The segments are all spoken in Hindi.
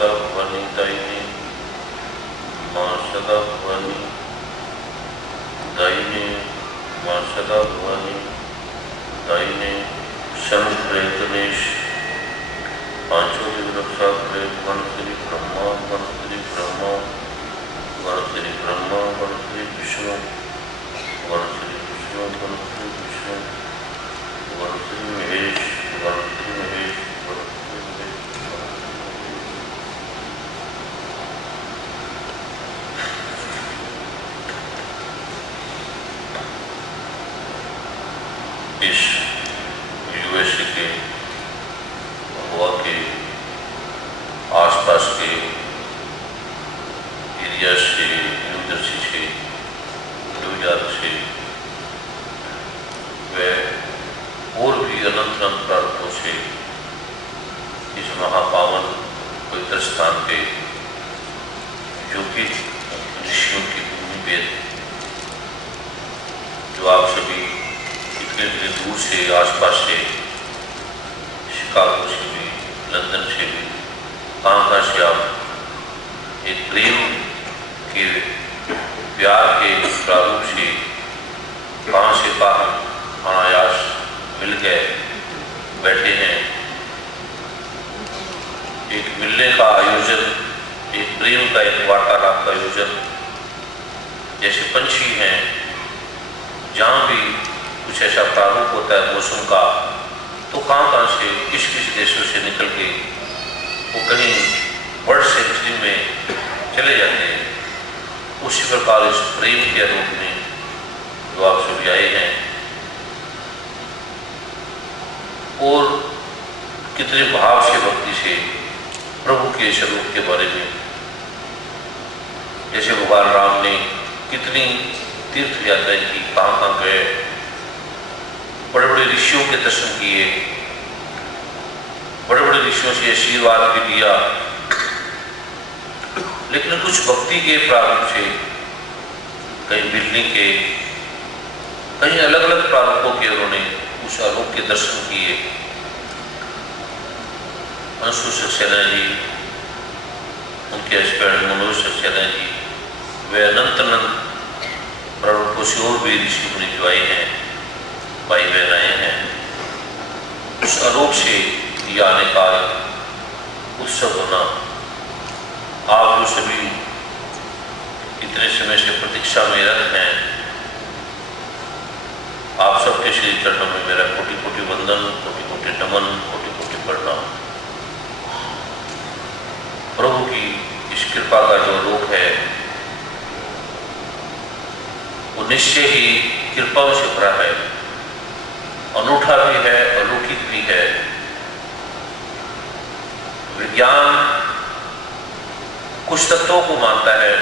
सदा भवानी दायिनी माँ सदा भवानी दायिनी माँ सदा भवानी दायिनी शन प्रेतनेश पांचों दिव्य रक्षा करे one Shri Brahma one Shri Brahma one Shri Brahma one Shri Vishnu one Shri Vishnu one Shri Vishnu one Shri Mahesh one Shri Mahesh one Shri Mahesh. इस यूएसए के गोवा के आसपास के एरिया से, न्यू जर्सी से, न्यूयॉर्क से व और भी अनंत अनंत प्रांतों से इस महापावन पवित्र स्थान पे योगी ऋषियों की भूमि पे जो आप सभी इतने दूर से, आसपास से, शिकागो से भी, लंदन से भी, कहाँ से आप एक प्रेम के प्यार के प्रारूप से कहाँ से कहाँ अनायास मिल गए बैठे हैं। एक मिलने का आयोजन, एक प्रेम का, एक वार्तालाप का आयोजन, जैसे पंछी हैं जहाँ भी कुछ ऐसा प्रारूप होता है मौसम का, तो कहाँ से किस किस देशों से निकल के वो कहीं वर्ल्ड सेंचुरी में चले जाते हैं। उसी प्रकार इस प्रेम के रूप में जो आप सभी आए हैं और कितने भाव से, भक्ति से प्रभु के स्वरूप के बारे में, जैसे भगवान राम ने कितनी तीर्थ यात्राएं की, कहाँ गए, बड़े बड़े ऋषियों के दर्शन किए, बड़े बड़े ऋषियों से आशीर्वाद भी लिया, लेकिन कुछ भक्ति के प्रारूप से, कहीं मिलने के, कहीं अलग अलग प्रारूपों के उन्होंने उस आलोक के दर्शन किए। अंशु सक्सेना जी, उनके हस्बैंड मनोज सक्सेना जी, वे अनंत अनंत प्रारूपों से और भी ऋषि मुनि जो आए हैं, भाई बहन आए हैं, उस आलोक से ये आने का उत्सव होना, आप जो सभी इतने समय से प्रतीक्षा में रत हैं, आप सबके श्री चरणों में मेरा कोटि कोटि वंदन, कोटि कोटि नमन, कोटि कोटि प्रणाम। प्रभु की इस कृपा का जो आलोक है वो निश्चय ही कृपाओं से भरा है, अनूठा भी है, अलौकिक भी है। विज्ञान कुछ तत्वों को मानता है,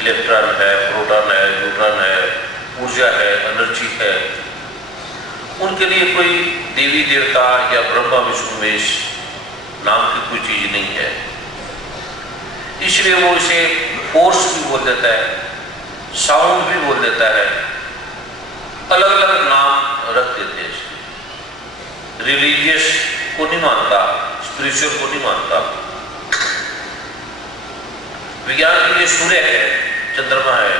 इलेक्ट्रॉन है, प्रोटॉन है, न्यूट्रॉन है, ऊर्जा है, एनर्जी है। उनके लिए कोई देवी देवता या ब्रह्मा विष्णु महेश नाम की कोई चीज नहीं है, इसलिए वो इसे फोर्स भी बोल देता है, साउंड भी बोल देता है, अलग अलग नाम रख देते हैं। रिलीजियस को नहीं मानता, स्पिरिचुअल को नहीं मानता। विज्ञान के लिए सूर्य है, चंद्रमा है,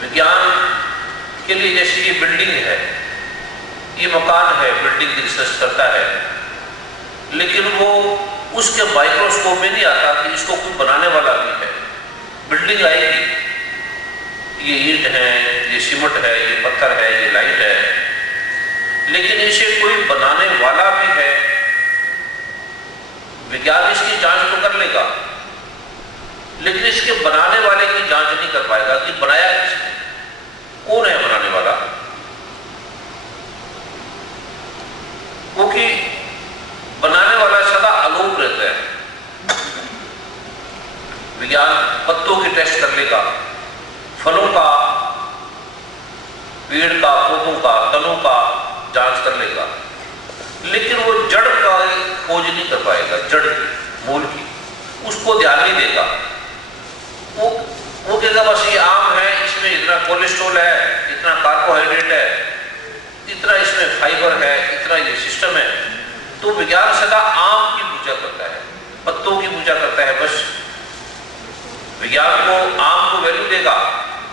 विज्ञान के लिए जैसे ये बिल्डिंग है, ये मकान है, बिल्डिंग की रिसर्च करता है, लेकिन वो उसके माइक्रोस्कोप में नहीं आता कि इसको कोई बनाने वाला भी है। बिल्डिंग आएगी, ये ईंट है, ये सीमेंट है, ये पत्थर है, ये लाइट है, लेकिन इसे कोई बनाने वाला भी है। विज्ञान इसकी जांच तो कर लेगा, लेकिन इसके बनाने वाले की जांच नहीं कर पाएगा कि बनाया किसने, कौन है बनाने वाला। क्योंकि बनाने वाला सदा अलोप रहता है। विज्ञान पत्तों की टेस्ट कर लेगा, फलों का, पेड़ का, पौधों का, तनों का जांच कर लेगा, लेकिन वो जड़ का खोज नहीं कर पाएगा, जड़ की, मूल की, उसको ध्यान नहीं देगा। वो कहेगा बस ये आम है, इसमें इतना कोलेस्ट्रॉल है, इतना कार्बोहाइड्रेट है, इतना इसमें फाइबर है, इतना ये सिस्टम है, तो विज्ञान सदा आम की पूजा करता है, पत्तों की पूजा करता है। बस विज्ञान को आम को वैल्यू देगा,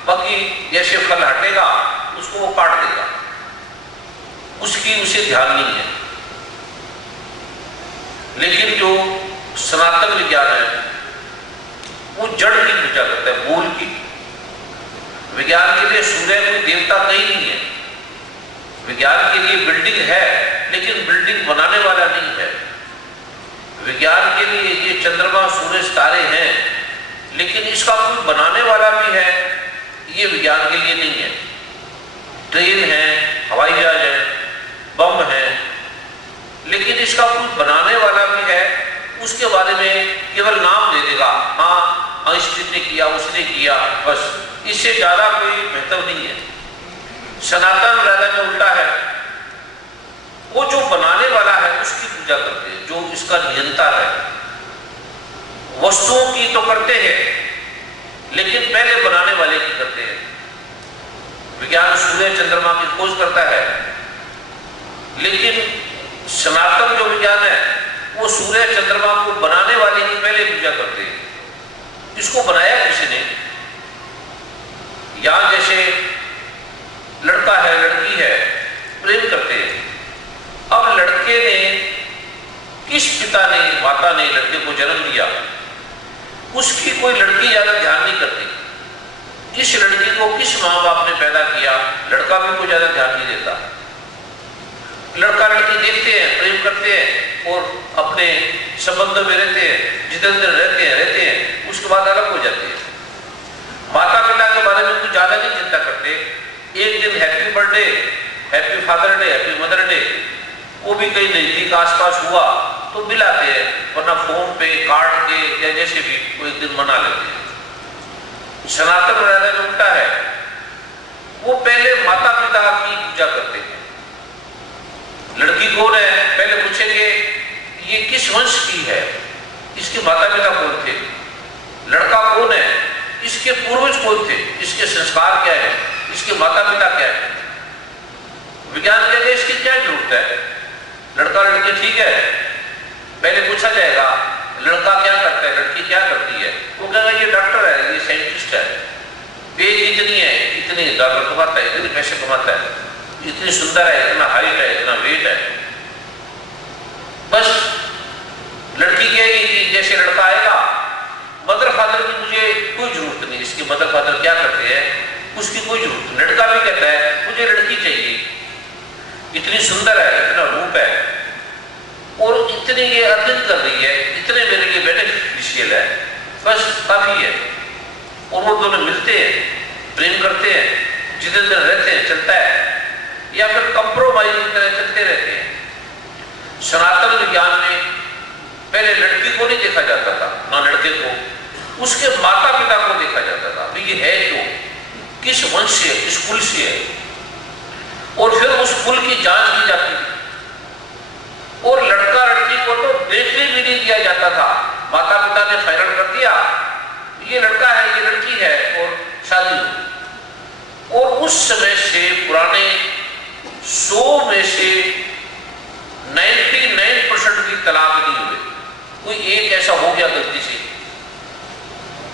बाकी जैसे फल हटेगा उसको वो काट देगा, उसकी उसे ध्यान नहीं है। लेकिन जो सनातन विज्ञान है वो जड़ की पूजा करता है, मूल की। विज्ञान के लिए सूर्य कोई देवता कहीं नहीं है, विज्ञान के लिए बिल्डिंग है लेकिन बिल्डिंग बनाने वाला नहीं है। विज्ञान के लिए ये चंद्रमा सूर्य तारे हैं लेकिन इसका कोई बनाने वाला भी है, ये विज्ञान के लिए नहीं है। ट्रेन है, हवाई जहाज है, बम है, लेकिन इसका कोई बनाने वाला भी है, उसके बारे में केवल नाम दे देगा, हाँ आइंस्टीन ने किया, उसने किया, बस, इससे ज्यादा कोई महत्व नहीं है। सनातन वेद में उल्टा है, वो जो बनाने वाला है उसकी पूजा करते हैं, जो इसका नियंता है। वस्तुओं की तो करते हैं लेकिन पहले बनाने वाले की करते हैं। विज्ञान सूर्य चंद्रमा की खोज करता है लेकिन सनातन जो विज्ञान है वो सूर्य चंद्रमा को बनाने वाले की पहले पूजा करते हैं। इसको बनाया किसी ने? यहां जैसे लड़का है, लड़की है, प्रेम करते हैं। अब लड़के ने, किस पिता ने, माता ने लड़के को जन्म दिया, उसकी कोई लड़की ज्यादा ध्यान नहीं करती। इस लड़की को किस माँ बाप ने पैदा किया, लड़का भी कोई ज्यादा ध्यान नहीं देता। लड़का लड़की देखते हैं, प्रेम करते हैं और अपने संबंध में रहते हैं, जितने दिन रहते हैं, उसके बाद अलग हो जाते हैं। माता पिता के बारे में कुछ ज्यादा नहीं चिंता करते। एक दिन happy birthday, happy father day, happy mother day, वो भी कहीं नजदीक आसपास हुआ तो मिलाते हैं, वरना फोन पे कार्ड के या जैसे भी कोई दिन मना लेते हैं। सनातन वेद में उल्टा है, वो पहले माता पिता की पूजा करते हैं। लड़की कौन है पहले पूछेंगे, ये किस वंश की है, इसके माता पिता कौन थे। लड़का कौन है, इसके पूर्वज कौन थे, इसके संस्कार क्या है, इसके माता पिता क्या है। विज्ञान के लिए इसकी क्या जरूरत है? लड़का लड़की ठीक है, पहले पूछा जाएगा लड़का क्या करता है, लड़की क्या करती है। वो कहेगा ये डॉक्टर है, ये साइंटिस्ट है, पेज इतनी है, इतनी डॉलर कमाता है, इतने पैसे कमाता है, इतनी सुंदर है, इतना हाइट है, इतना वेट है। बस लड़की कहेगी कि जैसे लड़का आएगा, मदर फादर की मुझे कोई जरूरत नहीं, इसके मदर फादर क्या करते हैं उसकी कोई जरूरत नहीं। लड़का भी कहता है मुझे लड़की चाहिए, इतनी सुंदर है, इतना रूप है और इतनी ये अर्जन कर रही है, इतने मेरे लिए बेनिफिशियल है, बस काफी है। और वो दोनों मिलते हैं, प्रेम करते हैं, जितने दिन रहते हैं चलता है, या फिर कंप्रोमाइज की तरह चलते रहते हैं। सनातन विज्ञान में पहले लड़की को नहीं देखा जाता था, ना लड़के को, उसके माता पिता को देखा जाता था, भाई ये है क्यों, किस वंश से, किस कुल से है, और फिर उस कुल की जांच की जाती थी। और लड़का लड़की को तो देखने भी नहीं दिया जाता था, माता पिता ने फाइनल कर दिया ये लड़का है, ये लड़की है, और शादी हुई। और उस समय से पुराने 100 में से 99% की तलाक नहीं हुए। कोई एक ऐसा हो गया गलती से,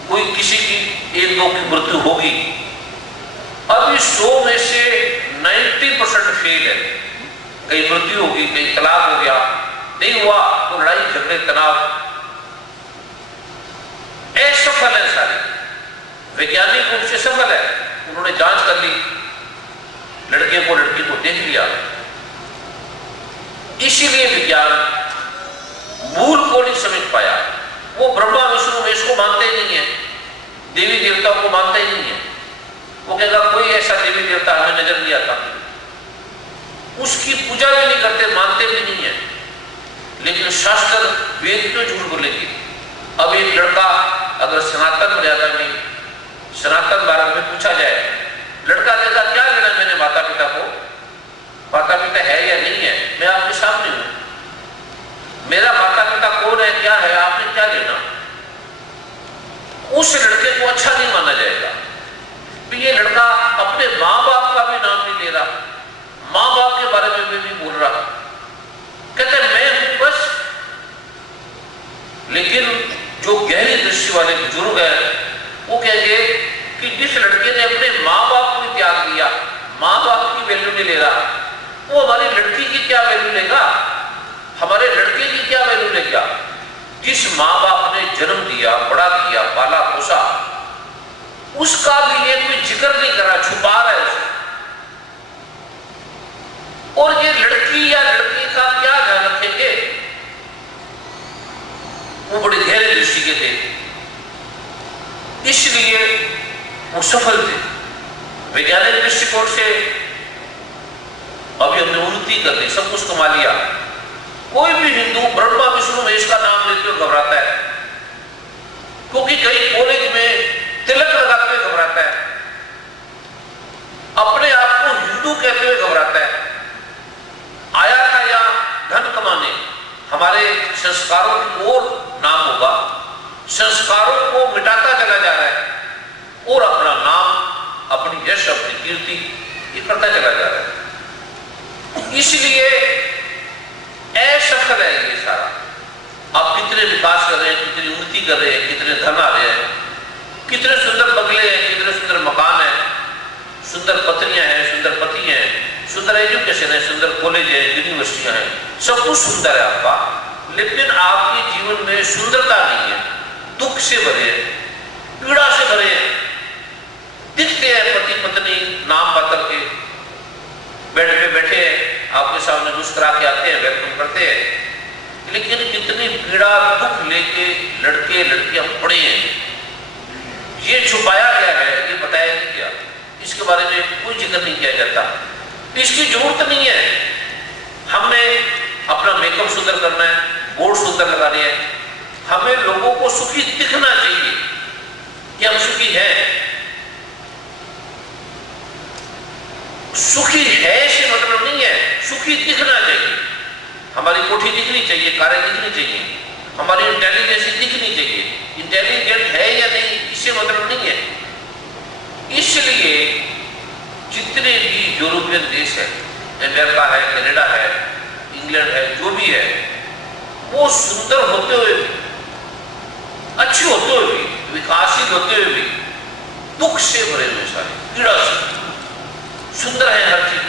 कोई किसी की 1-2 की मृत्यु होगी। अब इस 100 में से 90% फेल है, कहीं मृत्यु होगी, कहीं तलाक हो गया, नहीं हुआ तो लड़ाई झगड़े तनाव, असफल है सारे। वैज्ञानिक रूप से सफल है, उन्होंने जांच कर ली, लड़के को लड़की को देख लिया। इसीलिए विज्ञान मूल को नहीं समझ पाया। वो ब्रह्मा विष्णु महेश को मानते ही नहीं है, देवी देवताओं को मानते ही नहीं है। वो कहेगा कोई ऐसा देवी देवता हमें नजर नहीं आता, उसकी पूजा भी नहीं करते, मानते भी नहीं है। लेकिन शास्त्र वेद क्यों झूठ बोलेंगे? अब एक लड़का अगर सनातन मर्यादा में, सनातन भारत में पूछा जाए, लड़का कहेगा क्या लेना मैंने माता पिता को, माता पिता है या नहीं है, मैं आपके सामने हूं, मेरा माता पिता कौन है, क्या है, आपने क्या लेना। उस लड़के को अच्छा नहीं माना जाएगा। तो ये लड़का अपने माँ बाप का भी नाम नहीं ले रहा, माँ बाप के बारे में भी बोल रहा, कहते मैं हूं जिस माँ बाप ने जन्म दिया, बड़ा किया, पाला पोसा, उसका भी ये कोई जिक्र नहीं करा, छुपा रहा है उसे। और ये लड़की या लड़के का क्या ध्यान रखेंगे? वो बड़े गहरे दृष्टि के थे, इसलिए वो सफल थे। वैज्ञानिक दृष्टिकोण से अभी हमने उन्नति कर ली, सब कुछ कमा लिया। कोई भी हिंदू ब्रह्मा विष्णु महेश का नाम लेते हुए घबराता है, क्योंकि कई कॉलेज में तिलक लगाते हुए घबराता है, अपने आप को हिंदू कहते हुए घबराता है। आया था यहाँ धन कमाने, हमारे संस्कारों की ओर नाम होगा, संस्कारों को मिटाता चला जा रहा है और अपना नाम, अपनी यश, अपनी कीर्ति ये करता चला जा रहा है। इसलिए असफल है ये सारा। आप कितने विकास कर रहे हैं, कितनी उन्नति कर रहे हैं, कितने धन आ रहे हैं, कितने सुंदर बंगले हैं, कितने सुंदर मकान हैं, सुंदर पत्नियां हैं, सुंदर पति हैं, सुंदर एजुकेशन है, सुंदर कॉलेज है, यूनिवर्सिटियां हैं, सब कुछ सुंदर है आपका, लेकिन आपके जीवन में सुंदरता नहीं है, दुख से भरे हैं, पीड़ा से भरे हैं। दिखते हैं पति पत्नी नाम पात्र के, बेड पे बैठे हैं, आपके सामने मुस्कुरा के आते हैं, वेलकम करते हैं, लेकिन कितनी पीड़ा दुख लेके लड़के लड़कियां पड़े हैं। ये छुपाया गया है, ये बताया नहीं गया, इसके बारे में कोई जिक्र नहीं किया जाता। इसकी जरूरत नहीं है। हमने अपना मेकअप सुंदर करना है, बोर्ड सुंदर लगानी है, हमें लोगों को सुखी दिखना चाहिए कि हम सुखी हैं। सुखी है से मतलब नहीं है, सुखी दिखना चाहिए। हमारी कोठी दिखनी चाहिए, कारें दिखनी चाहिए, हमारी इंटेलिजेंस दिखनी चाहिए। इंटेलिजेंट है या नहीं इससे मतलब नहीं है। इसलिए जितने भी यूरोपियन देश है, अमेरिका है, कनाडा है, इंग्लैंड है, जो भी है, वो सुंदर होते हुए भी, अच्छे होते हुए भी, विकासशील होते हुए भी दुख से भरे हुए, सारे पीड़ा से। सुंदर है हर चीज,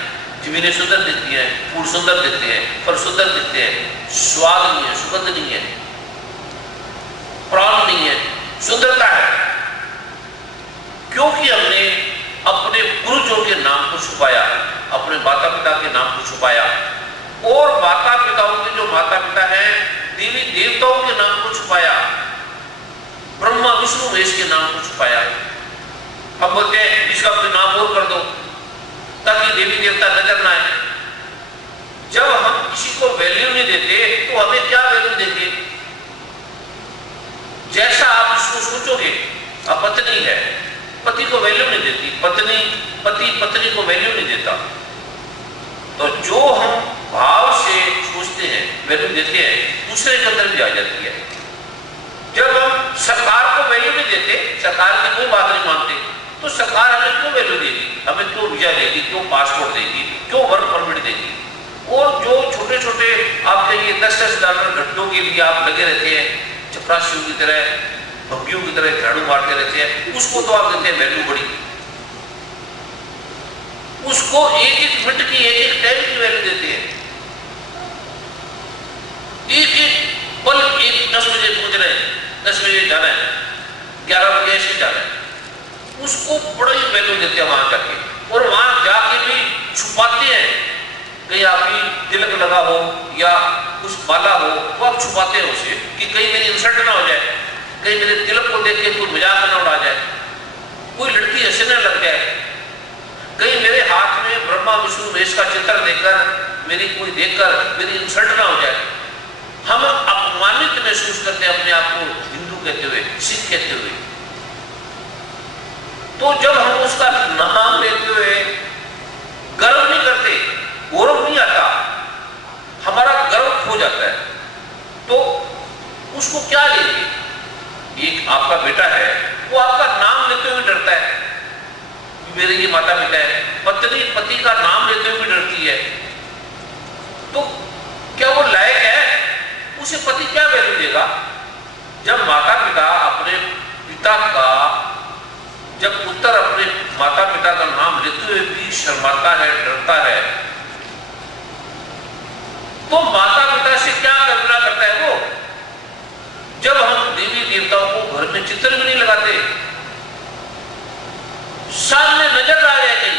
जमीनें सुंदर दिखती हैं, फूल सुंदर दिखते हैं, फल सुंदर दिखते हैं, स्वाद नहीं है, सुगंध नहीं है, प्राण नहीं है, सुंदरता है, क्योंकि हमने अपने पूर्वजों के नाम को छुपाया, अपने माता पिता के नाम को छुपाया, और माता पिताओं के जो माता पिता हैं देवी देवताओं के नाम को छुपाया, ब्रह्मा विष्णु महेश के नाम को छुपाया। अब बोलते हैं इसका कोई नाम और कर दो ताकि देवी देवता नजर ना आए। जब हम किसी को वैल्यू नहीं देते तो हमें क्या वैल्यू देंगे? जैसा आप इसको सोचोगे, अब पत्नी है, पति को वैल्यू नहीं देती, पति पत्नी को वैल्यू नहीं देता, तो जो हम भाव से सोचते हैं, वैल्यू देते हैं, दूसरे के अंदर भी आ जाती है। जब हम सरकार को वैल्यू नहीं देते, सरकार की कोई बात नहीं मानते, तो सरकार हमें क्यों वैल्यू देगी, हमें क्यों वीजा देगी, क्यों पासपोर्ट देगी, क्यों वर्क परमिट देगी? और जो छोटे छोटे आपके ये 10-10 डॉलर घंटों के लिए आप लगे रहते हैं, चपरासियों की तरह, भग्गियों की तरह झाड़ू मारते रहते हैं, उसको तो आप देते हैं वैल्यू बड़ी, उसको एक एक मिनट की, एक एक टाइम की वैल्यू देते हैं, एक एक पल, एक 10 बजे पहुंच रहे हैं, 10 बजे जाना है, 11 बजे ऐसे जाना है, उसको बड़ा ही वैल्यू देते हैं वहां जाके, और वहां जाके भी छुपाते हैं, कहीं आपकी तिलक लगा हो या कुछ माला हो, वो आप छुपाते हैं उसे कि कहीं मेरी इंसल्ट ना हो जाए, कहीं मेरे तिलक को देख के कोई मजाक ना उड़ा जाए, कोई लड़की हंसने लग जाए, कहीं मेरे हाथ में ब्रह्मा विष्णु महेश का चित्र देखकर, मेरी कोई देखकर मेरी इंसल्ट ना हो जाए। हम अपमानित महसूस करते हैं अपने आप को हिंदू कहते हुए, सिख कहते हुए। तो जब हम उसका नाम लेते हुए गर्व नहीं करते, गौरव नहीं आता, हमारा गर्व खो जाता है, तो उसको क्या लेंगे? एक आपका बेटा है, वो आपका नाम लेते हुए डरता है, मेरे ये माता पिता है, पत्नी पति का नाम लेते हुए डरती है, तो क्या वो लायक है? उसे पति क्या वैल्यू देगा? जब माता पिता अपने पिता का, जब पुत्र अपने माता पिता का नाम लेते हुए भी शर्माता है, डरता है, तो माता पिता से क्या कल्पना करता है वो? देवताओं को घर में चित्र भी नहीं लगाते, सामने नजर आ जाए कहीं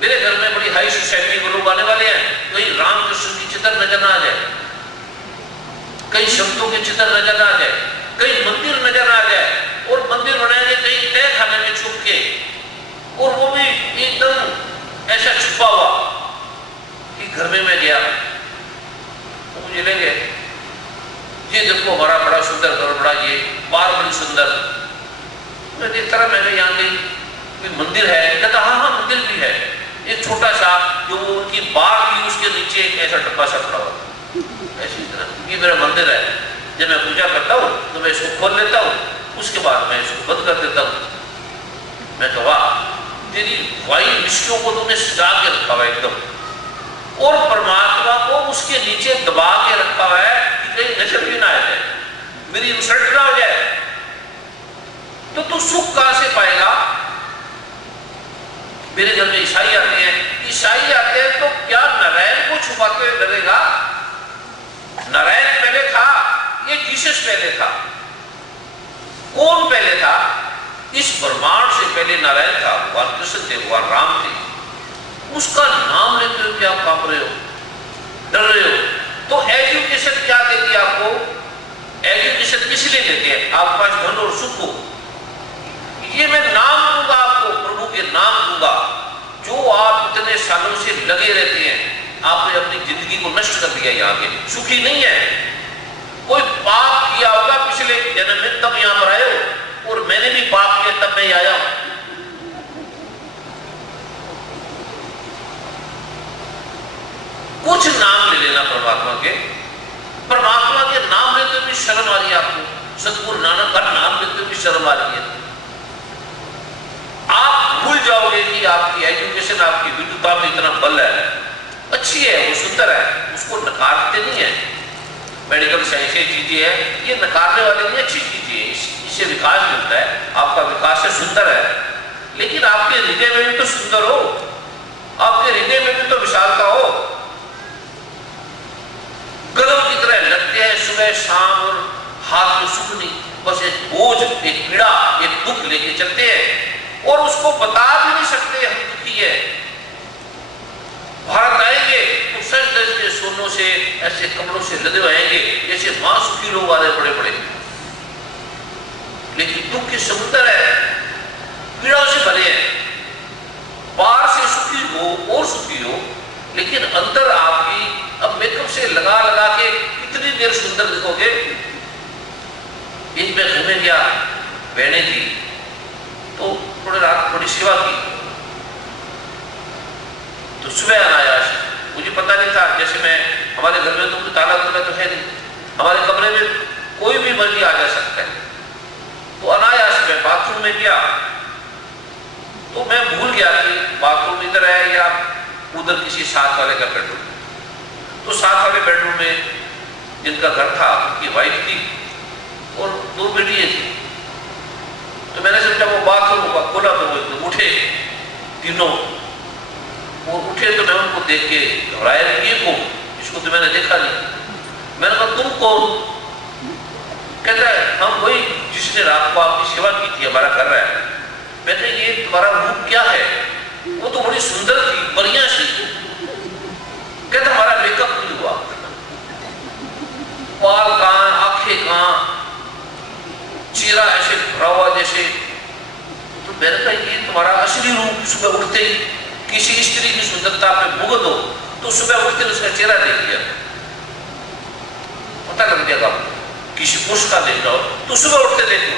मेरे घर में बड़ी हाई सोसाइटी के लोग आने वाले हैं, कहीं रामकृष्ण की चित्र नजर ना आ जाए, कहीं शब्दों के चित्र नजर ना आ जाए, कहीं मंदिर नजर ना आ जाए, और मंदिर बनाएंगे कहीं तय खाने में छुप के, और वो भी एकदम ऐसा छुपा हुआ कि घर में मैं गया तो मुझे लगे ये देखो हमारा बड़ा सुंदर घर, बड़ा ये बार बड़ी सुंदर। मैं देखता रहा, मैंने यहाँ कोई मंदिर है, कहता हाँ हाँ मंदिर भी है, एक छोटा सा जो वो उनकी बार थी उसके नीचे एक ऐसा डब्बा सा पड़ा हुआ, ऐसी तरह ये मेरा मंदिर है। जब मैं पूजा करता हूँ तो मैं इसको खोल लेता हूँ, उसके बाद मैं इसको बंद कर देता हूँ। मैं कहा तेरी वायु विषयों को तुमने सजा के रखा हुआ एकदम, और परमात्मा को उसके नीचे दबा के रखा हुआ है कि कहीं नजर भी ना आ जाए, मेरी इंसल्ट ना हो जाए। तो तू सुख कहां से पाएगा? मेरे घर में ईसाई आते हैं, ईसाई आते हैं तो क्या नारायण को छुपाते हुए डरेगा? नारायण पहले था, ये जीसस पहले था। कौन पहले था? इस ब्रह्मांड से पहले नारायण था, भगवान कृष्ण थे, भगवान राम थे। उसका नाम लेते हुए क्या कांप रहे हो, डर रहे हो? तो एजुकेशन क्या देती है आपको? एजुकेशन किस लिए देती है? आपके पास धन और सुख हो, ये मैं नाम दूंगा आपको, प्रभु के नाम दूंगा। जो आप इतने सालों से लगे रहते हैं, आपने अपनी जिंदगी को नष्ट कर दिया, यहाँ के सुखी नहीं है। कोई पाप किया होगा पिछले जन्म में, तब यहां पर आए हो, और मैंने भी पाप किया तब मैं आया हूं। कुछ नाम ले लेना परमात्मा के, परमात्मा के नाम लेते हुए शर्म आ रही है आपको, सतगुरु नानक का नाम लेते हुए शर्म आ रही है। आप भूल जाओगे कि आपकी एजुकेशन, आपकी विद्वता में इतना बल है, अच्छी है, वो सुंदर है, उसको नकारते नहीं है। मेडिकल साइंस ये चीजें है, ये नकारने वाले नहीं, अच्छी चीजें है, इससे विकास मिलता है, आपका विकास है, सुंदर है। लेकिन आपके हृदय में भी तो सुंदर हो, आपके हृदय में भी तो विशालता हो। गलों की तरह लगते हैं सुबह शाम, और हाथ में सुख नहीं, बस एक बोझ, एक पीड़ा, एक दुख लेके चलते हैं, और उसको बता भी नहीं सकते हम दुखी है। भारत आएंगे तो सच दस के सोनों से, ऐसे कपड़ों से लदे आएंगे जैसे मां सुखी लोग आ रहे बड़े बड़े, लेकिन दुख के समुद्र है, पीड़ाओं से भरे हैं। बाहर से सुखी हो और सुखी हो, लेकिन अंदर आपकी अब मेकअप से लगा लगा के कितनी देर सुंदर दिखोगे। एक मैं घर में गया, बहने थी, तो थोड़ी रात थोड़ी सेवा की, तो सुबह अनायास, मुझे पता नहीं था, जैसे मैं हमारे घर में तो ताला तुला तो है नहीं, हमारे कमरे में कोई भी मर्जी आ जा सकता है, तो अनायास मैं बाथरूम में गया, तो मैं भूल गया कि बाथरूम इधर है या उधर किसी साथ वाले का बेडरूम। तो साथ वाले बेडरूम में जिनका घर था उनकी वाइफ थी और 2 बेटियां थी। तो मैंने सोचा वो बाथरूम होगा, खोला तो वो उठे तीनों, वो उठे तो मैं उनको देख के घबराया, ये कौन, इसको तो मैंने देखा नहीं। मैंने कहा तुम कौन? कहता है हम वही जिसने रात को आपकी सेवा की थी, हमारा घर रहा है। मैंने ये तुम्हारा रूप क्या है? वो तो बड़ी सुंदर थी, बढ़िया सी। कहता हमारा मेकअप नहीं हुआ, बाल कहां, आंखें कहां, चेहरा ऐसे भरा हुआ जैसे। तो मैंने कहा ये तुम्हारा असली रूप। सुबह उठते ही किसी स्त्री की सुंदरता पे मुग्ध हो तो सुबह उठते उसका चेहरा देख लिया, पता लग जाएगा। किसी पुरुष का देखना हो तो सुबह उठते देखो,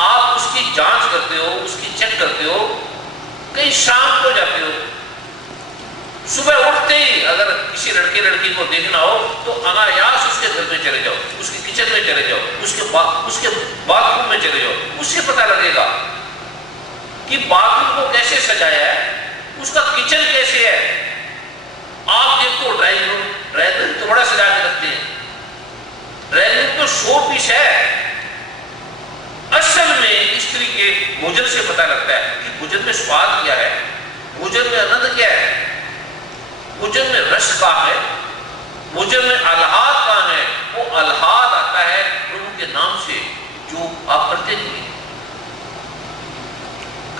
आप उसकी जांच करते हो, उसकी चेक करते हो, कहीं शाम को जाते हो। सुबह उठते ही अगर किसी लड़के लड़की को देखना हो तो अनायास उसके घर में चले जाओ, उसके किचन में चले जाओ, उसके बाथरूम में चले जाओ, उससे पता लगेगा कि बाथरूम को कैसे सजाया है, उसका किचन कैसे है। आप देखो ड्राइंग रूम तो बड़ा सजा के रखते हैं, ड्राइंग रूम तो शो पीस है। असल में स्त्री के भोजन से पता लगता है कि भोजन में स्वाद क्या है, भोजन में आनंद क्या है, भोजन में रस कहाँ है, भोजन में आह्लाद कहाँ है। वो आह्लाद आता है प्रभु के नाम से, जो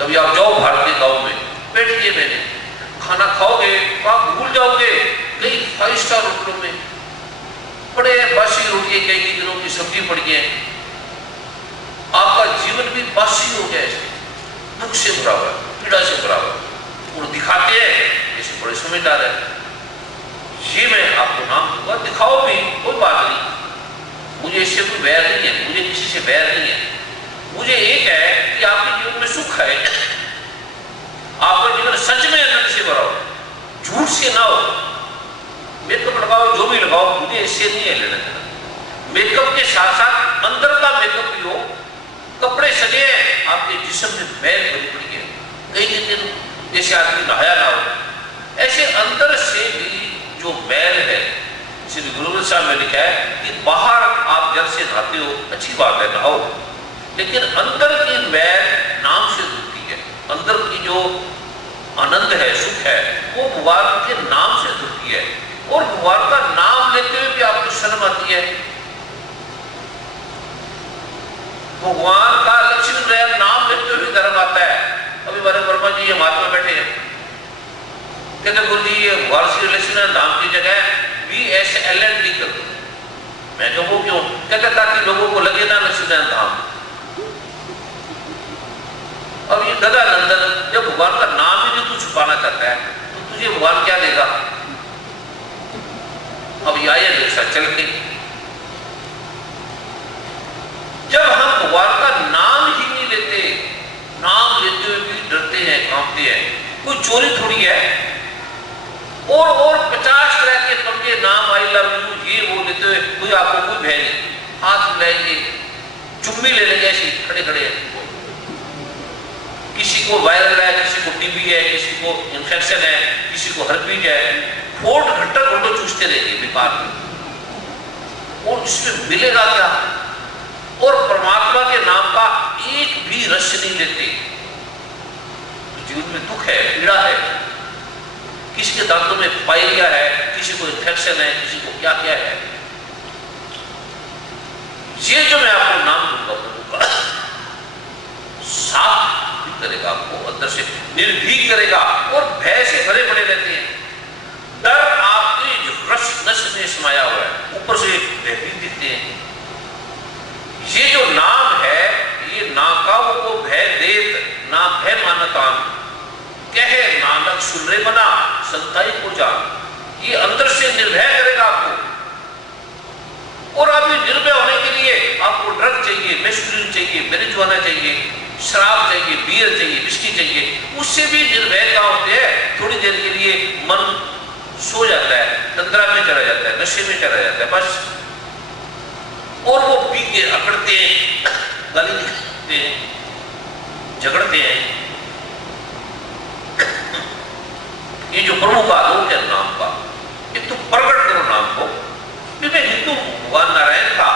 कभी आप जाओ भारत के गाँव में, बैठिए, मैंने खाना खाओगे तो आप भूल जाओगे। कई 5 स्टार होटलों में बड़े बासी रोटियां, कई दिनों की सब्जी पड़ी है, आपका जीवन भी बासी हो गया है, दुख से भरा हुआ, पीड़ा से भरा हुआ। वो दिखाते हैं जैसे बड़े समझदार है। ये मैं आपको नाम दूंगा, दिखाओ भी, कोई बात नहीं, मुझे इससे कोई वैर नहीं है, मुझे किसी से वैर नहीं है। मुझे एक है कि आपके जीवन में सुख है, आपका जीवन सच में आनंद से भरा हो, झूठ से ना हो। मेकअप लगाओ, जो भी लगाओ, मुझे इससे नहीं है लेना देना। मेकअप के साथ साथ अंदर का मेकअप भी हो, कपड़े सजे हैं, आपके जिस्म में मैल भरी पड़ी है, कई दिन जैसे आदमी नहाया ना हो, ऐसे अंदर से भी जो मैल है, श्री गुरु ग्रंथ साहब में लिखा है कि बाहर आप जल से नहाते हो, अच्छी बात है, नहाओ, लेकिन अंदर की मैल नाम से धुलती है। अंदर की जो आनंद है, सुख है, वो भगवान के नाम से धुलती है। और भगवान का नाम लेते हुए भी आपको शर्म आती है। भगवान का लक्ष्मी नारायण नाम लेते हुए धर्म आता है। अभी हमारे वर्मा जी ये महात्मा बैठे हैं, कहते गुरु जी ये भगवान श्री लक्ष्मी धाम की जगह VSLND कर दो। मैं कहा वो क्यों? कहते ताकि लोगों को लगे ना लक्ष्मी धाम। अब ये गदा नंदन, जब भगवान का नाम ही जो तू छुपाना चाहता है तो तुझे भगवान क्या देगा? अब ये आया जैसा चल के, जब हम भगवान का नाम ही नहीं लेते, नाम लेते हुए भी डरते हैं, कांपते हैं, कोई चोरी थोड़ी है। और 50 तरह के पंगे नाम, आई लव यू, ये वो लेते हुए कोई आपको कोई भय नहीं। हाथ मिलाएंगे, चुम्मी ले लेंगे, ऐसी खड़े खड़े हैं। किसी को वायरल है, किसी को टीबी है, किसी को इन्फेक्शन है, किसी को हर्पीज है, फोट घंटा फोटो चूसते रहेंगे बेकार में। और इसमें मिलेगा क्या? और परमात्मा के नाम का एक भी रस नहीं लेते। जीवन में दुख है, पीड़ा है, किसी के दांतों में पायरिया है, किसी को इन्फेक्शन है, किसी को क्या क्या है। ये जो मैं आपको नाम दूंगा प्रभु का, साफ करेगा, आपको अंदर से निर्भीक करेगा। और भय से भरे पड़े रहते हैं, डर आपकी रस नस में समाया हुआ है, ऊपर से भयभीत दिखते हैं। ये जो नाम है, ये नाकाओं को भय देत ना भय मानतान, कहे नानक सुन रे बना संताई को जान। ये अंदर से निर्भय करेगा आपको। और अभी निर्भय होने के लिए आपको ड्रग चाहिए, मेस्ट्रीन चाहिए, मैरिजुआना चाहिए, शराब चाहिए, बियर चाहिए, विस्की चाहिए, उससे भी निर्भयता होती है। थोड़ी देर के लिए मन सो जाता है, तंद्रा में चला जाता है, नशे में चला जाता है, बस। और वो पी के अकड़ते हैं, गाली देते हैं, झगड़ते हैं। ये जो प्रमुख आलोक है नाम का, ये तो प्रकट करो नाम को। क्योंकि हिंदू भगवान नारायण था,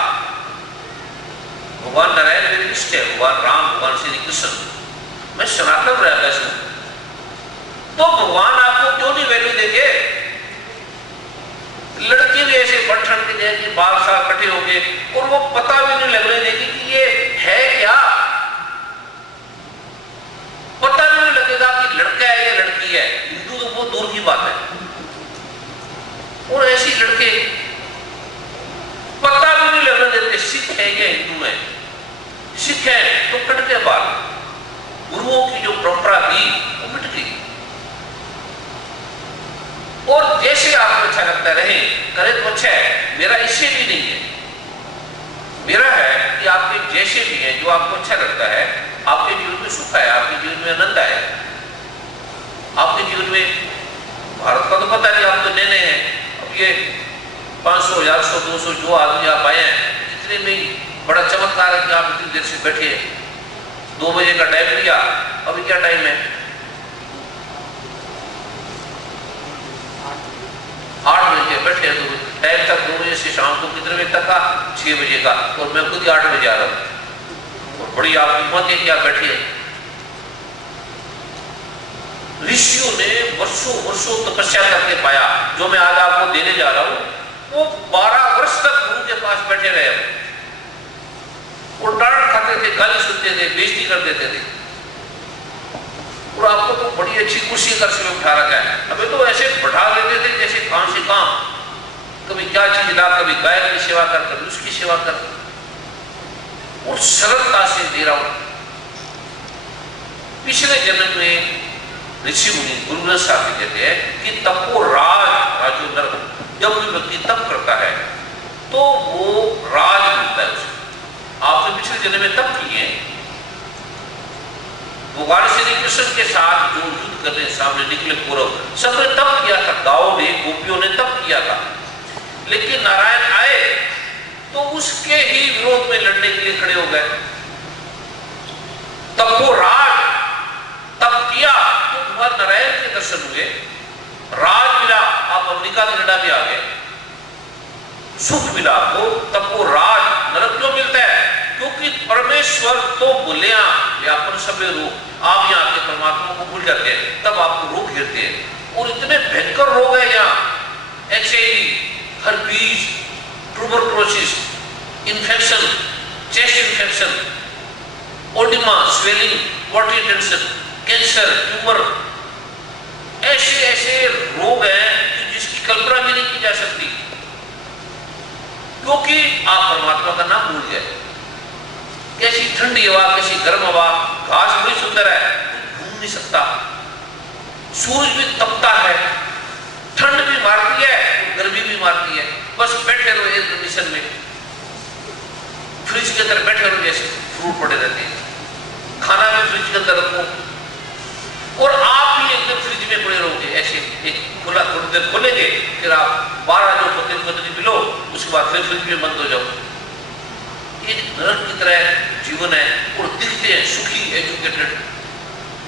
भगवान नारायण मेरे इष्ट है, भगवान राम, भगवान श्री कृष्ण, मैं सनातन रहता हूं। तो भगवान आपको क्यों नहीं वैल्यू देंगे? लड़की भी ऐसे बढ़ ठंड के जाएगी, बाल साल कटे हो गए, और वो पता भी नहीं लगने देगी कि ये है क्या। पता भी नहीं लगेगा कि लड़का है या लड़की है। हिंदू तो बहुत दूर की बात है। और ऐसी लड़के पता भी नहीं लगने देते सिख है या हिंदू है। सिख है तो कट के बाल, गुरुओं की जो परंपरा थी वो मिट गई। और जैसे आपको अच्छा लगता रहे, करे तो अच्छा है, मेरा इससे भी नहीं है। मेरा है कि आपके जैसे भी हैं, जो आपको अच्छा लगता है, आपके जीवन में सुख है, आपके जीवन में आनंद है, आपके जीवन में भारत का तो पता नहीं, आप तो नए हैं। अब ये 500, 1000, 100, 200 जो आदमी आप आए हैं, इतने में बड़ा चमत्कार है कि आप इतनी देर से बैठे हैं। 2 बजे का टाइम लिया, अभी क्या टाइम है? 8 बजे बैठे हैं। तो टाइम तक 2 बजे से शाम को कितने बजे तक का? 6 बजे का। और मैं खुद ही 8 बजे आ रहा हूँ। और बड़ी आपकी हिम्मत है कि आप बैठे हैं। ऋषियों ने वर्षों वर्षों तपस्या करके पाया, जो मैं आज आपको देने जा रहा हूं। वो 12 वर्ष तक गुरु के पास बैठे रहे। वो डांट खाते थे, गाली सुनते थे, बेइज्जती कर देते थे। और आपको तो बड़ी अच्छी कुर्सी कर से उठा रखा है, अबे तो ऐसे बढ़ा देते थे जैसे काम से काम, कभी क्या चीज ला, कभी गाय की सेवा कर, कभी उसकी सेवा कर, और सरलता से दे रहा हूं। पिछले जन्म में ऋषि मुनि गुरु साहब कहते हैं कि तपो राजो नर, जब कोई व्यक्ति तप करता है तो वो राज मिलता है उसे। आपने पिछले जन्म में तप किए, भगवान श्री कृष्ण के साथ जो युद्ध करने सामने निकले कौरव, सबने तप किया था, गांवों ने, गोपियों ने तप किया था, लेकिन नारायण आए तो उसके ही विरोध में लड़ने के लिए खड़े हो गए। तपो राज, तप किया तो तुम्हारे नारायण के दर्शन हुए, राज मिला, आप अमेरिका कनाडा भी आ गए, सुख मिला आपको, तपो राज। नरक क्यों मिलता है? क्योंकि परमेश्वर तो बोलिया व्यापन सबे रोग, आप यहाँ के परमात्मा को भूल जाते हैं, तब आपको रोग घेरते हैं, और इतने भयंकर रोग है यहाँ, HIV, herpes, tuberculosis, infection, chest infection, oedema, swelling, watery tension, cancer, tumour, ऐसे ऐसे रोग हैं जिसकी कल्पना भी नहीं की जा सकती, क्योंकि आप परमात्मा का नाम भूल गए। कैसी ठंडी हवा, कैसी गर्म हवा, घास बड़ी सुंदर है, घूम नहीं सकता, सूरज भी तपता है, ठंड भी मारती है, गर्मी भी मारती है, बस बैठे रहो एयर कंडीशन में, फ्रिज के अंदर बैठे रहो, जैसे फ्रूट पड़े रहते हैं, खाना भी फ्रिज के अंदर रखो, और आप भी एकदम फ्रिज में पड़े रहोगे, ऐसे एक खुला थोड़ी देर खोलेंगे, फिर आप 12 जो पत्नी मिलो, उसके बाद फिर फ्रिज में बंद हो जाओ। ये नरक की तरह जीवन है, और दिखते हैं सुखी, एजुकेटेड,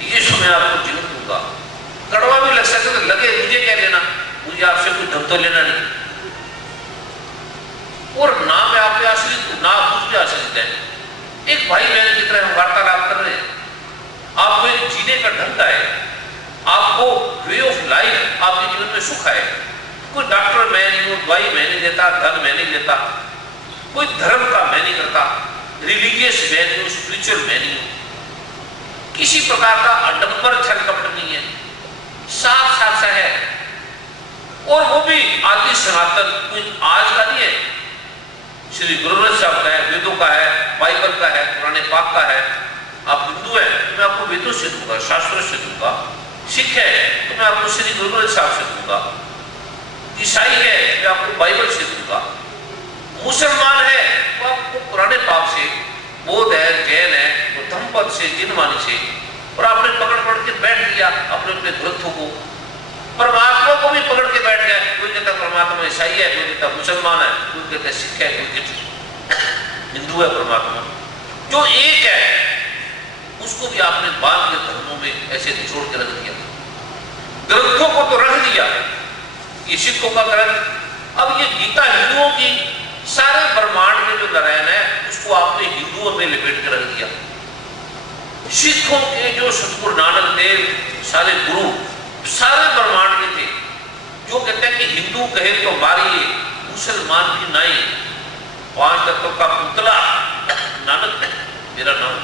ये समय आपको जीवन दूंगा। कड़वा भी लग सकता है, लगे मुझे क्या लेना, मुझे आपसे कोई धन तो लेना नहीं, और ना मैं आपके आश्रित, ना कुछ भी आश्रित है, एक भाई बहन की तरह हम वार्तालाप कर रहे हैं, आपको एक जीने का ढंग है, आपको वे ऑफ लाइफ, आपके जीवन में सुख है। कोई डॉक्टर मैं नहीं हूं, दवाई मैं नहीं देता, धन मैं नहीं देता, कोई धर्म का मैं नहीं करता, रिलीजियस मैं नहीं हूं, स्पिरिचुअल मैं नहीं हूं, किसी प्रकार का अडंबर छल कपट नहीं है, साफ साफ सा है, और वो भी आदि सनातन, कोई आज का नहीं है, श्री गुरु ग्रंथ साहब का है, वेदों का है, बाइबल का है, पुराने पाक का है। आप हिंदू है तो मैं आपको वेदों से दूंगा, शास्त्रों से दूंगा, सिख है तो मैं आपको श्री गुरु ग्रंथ साहब से दूंगा, ईसाई है मैं आपको बाइबल से दूंगा, मुसलमान है तो आपको पुराने पाप से, बौद्ध है, जैन है तो धम्मपद से, जिनवाणी से, और आपने पकड़ के बैठ दिया अपने अपने ग्रंथों को, परमात्मा को भी पकड़ के बैठ गया। कोई कहता परमात्मा ईसाई है, कोई कहता मुसलमान है, कोई कहता सिख है, कोई कहता हिंदू है। परमात्मा जो एक है उसको भी आपने बांध के धर्मों में ऐसे निचोड़ के रख दिया, ग्रंथों को तो रख दिया, ये सिखों का ग्रंथ, अब ये गीता हिंदुओं की, सारे ब्रह्मांड में जो नारायण है उसको आपने हिंदुओं में लपेट कर रख दिया। सिखों के जो सतगुरु नानक देव, सारे गुरु सारे ब्रह्मांड के थे, जो कहते हैं कि हिंदू कहे तो मारिए, मुसलमान की नाई, 5 तत्वों का पुतला नानक है मेरा नाम।